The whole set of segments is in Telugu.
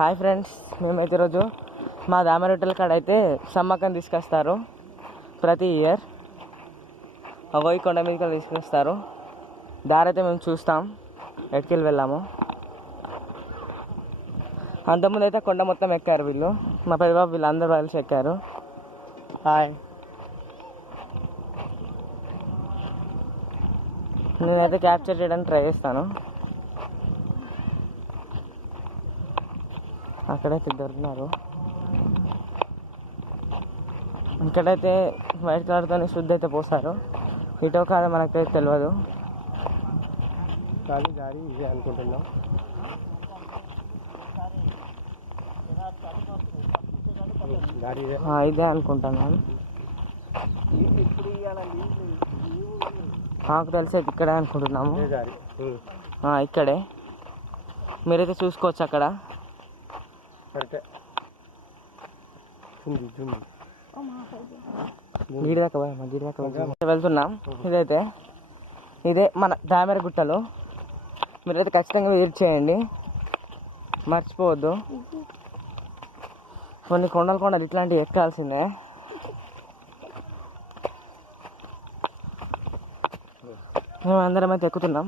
హాయ్ ఫ్రెండ్స్, మేమైతే ఈరోజు మా దామరొట్టెల కాడ అయితే సమ్మక్కని తీసుకొస్తారు ప్రతి ఇయర్. అగోయి కొండ మీదకి తీసుకొస్తారు. దారి అయితే మేము చూస్తాం, ఎటుకెళ్ళి వెళ్ళాము. అంతకుముందు అయితే కొండ మొత్తం ఎక్కారు వీళ్ళు, మా పెద్దబాబు వీళ్ళందరూ కలిసి ఎక్కారు. హాయ్, నేనైతే క్యాప్చర్ చేయడానికి ట్రై చేస్తాను. అక్కడైతే దొరికినారు. ఇక్కడైతే వైట్ కలర్తో శుద్ధి అయితే పోస్తారు. ఇటో కాదు మనకైతే తెలియదు. కానీ దారి ఇదే అనుకుంటున్నాం. ఇదే అనుకుంటున్నాను. నాకు తెలిసి ఇక్కడే అనుకుంటున్నాము. ఇక్కడే మీరైతే చూసుకోవచ్చు. అక్కడ గిడి దాకా వెళ్తున్నాం. ఇదే మన దామెర గుట్టలు. మీరైతే ఖచ్చితంగా విజిట్ చేయండి, మర్చిపోవద్దు. కొన్ని కొండలు ఇట్లాంటివి ఎక్కాల్సిందే. మేము అందరం అయితే ఎక్కుతున్నాం.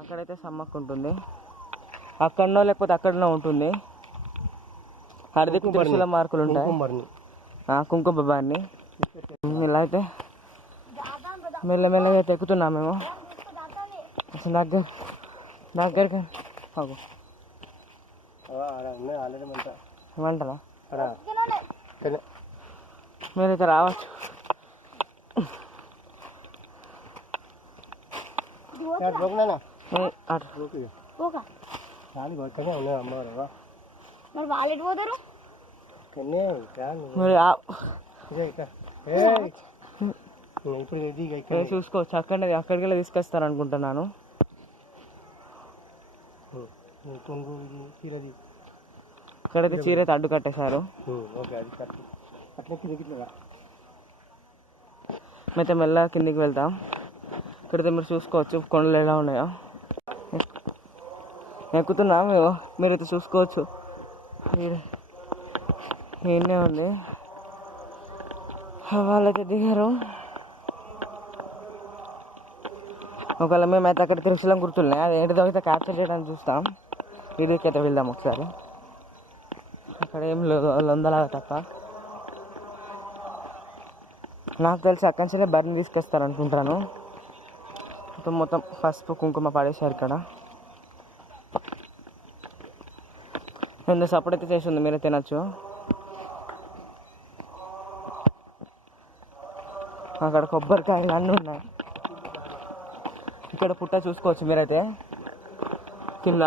అక్కడైతే సమ్మక్క ఉంటుంది. అక్కడనో లేకపోతే అక్కడనో ఉంటుంది. అడిదికి త్రిశూల మార్కులు ఉంటాయి, కుంకుమ బాన్ని. ఇలా అయితే మెల్లమెల్లగా అయితే ఎక్కుతున్నాం మేము. దగ్గరికి ఏమంటారా, మీరైతే రావచ్చు. చూసుకోవచ్చు. అక్కడికి తీసుకొస్తారు అనుకుంటున్నాను. ఇక్కడైతే చీర అయితే అడ్డు కట్టేశారు. అయితే మెల్లగా కిందికి వెళ్తాం. ఇక్కడైతే మీరు చూసుకోవచ్చు కొండలు ఎలా ఉన్నాయో. ఎక్కుతున్నాం మీరైతే చూసుకోవచ్చు. ఈయనే ఉంది, వాళ్ళైతే దిగారు. ఒకవేళ మేమైతే అక్కడ త్రిశూలం గుర్తున్నాయి, అది ఏంటిదో అయితే క్యాప్చర్ చేయడానికి చూస్తాం. ఇదికైతే వెళ్దాం ఒకసారి. అక్కడ ఏం లేదు, లొందలాగా తప్ప. నాకు తెలిసి అక్కడి నుంచే బర్ని తీసుకొస్తారు అనుకుంటాను. మొత్తం పసుపు కుంకుమ పడేశారు ఇక్కడ. ఎంత సపోర్ట్ అయితే చేసి ఉంది, మీరే తినచ్చు. అక్కడ కొబ్బరికాయలు అన్నీ ఉన్నాయి. ఇక్కడ పుట్ట చూసుకోవచ్చు మీరైతే. కింద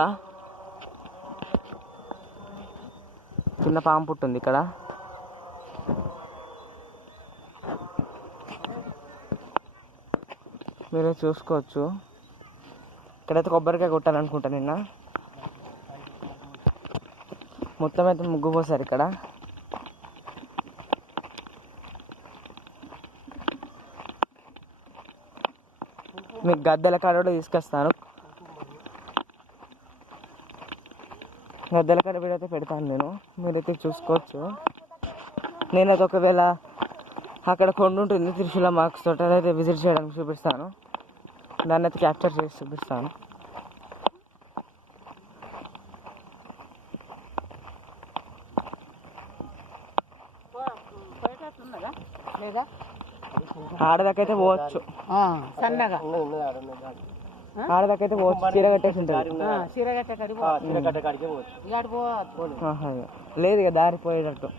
పాము పుట్టుంది ఇక్కడ. మీరే చూసుకోవచ్చు. ఇక్కడైతే కొబ్బరికాయ కొట్టాలనుకుంటా నిన్న. మొత్తం అయితే ముగ్గు పోసారు ఇక్కడ. మీకు గద్దెల కాడ కూడా తీసుకొస్తాను. గద్దెల కాడ వీడైతే పెడతాను నేను, మీరైతే చూసుకోవచ్చు. నేనైతే ఒకవేళ అక్కడ కొండ ఉంటుంది త్రిశూల మార్క్స్ తోట, అయితే విజిట్ చేయడానికి చూపిస్తాను. దాన్ని అయితే క్యాప్చర్ చేసి చూపిస్తాను. ఆడదాకైతే పోవచ్చు, సన్నగా ఆడదాకైతే పోవచ్చు. చీర కట్టేసి ఉంటుంది. లేదు ఇక దారిపోయేటట్టు.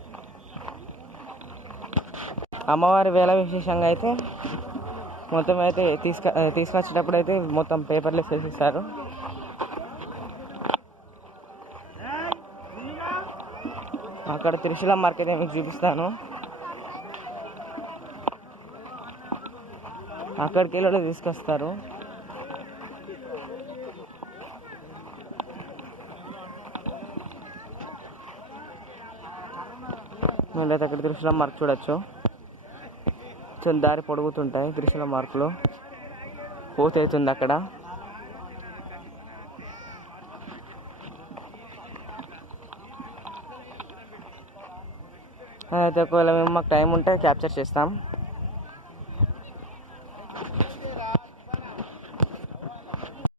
అమ్మవారి వేళ విశేషంగా అయితే మొత్తం అయితే తీసుకొచ్చేటప్పుడు అయితే మొత్తం పేపర్లు వేసేసిస్తారు. అక్కడ త్రిశూలం మార్కెట్ మీకు చూపిస్తాను. అక్కడికి వెళ్ళి తీసుకొస్తారు. మీరైతే అక్కడ త్రిశూలం మార్క్ చూడొచ్చు. దారి పొడుగుతుంటాయి త్రిశూలం మార్కులు. పూర్తి అవుతుంది అక్కడ. అయితే ఒకవేళ మేము మాకు టైం ఉంటే క్యాప్చర్ చేస్తాం.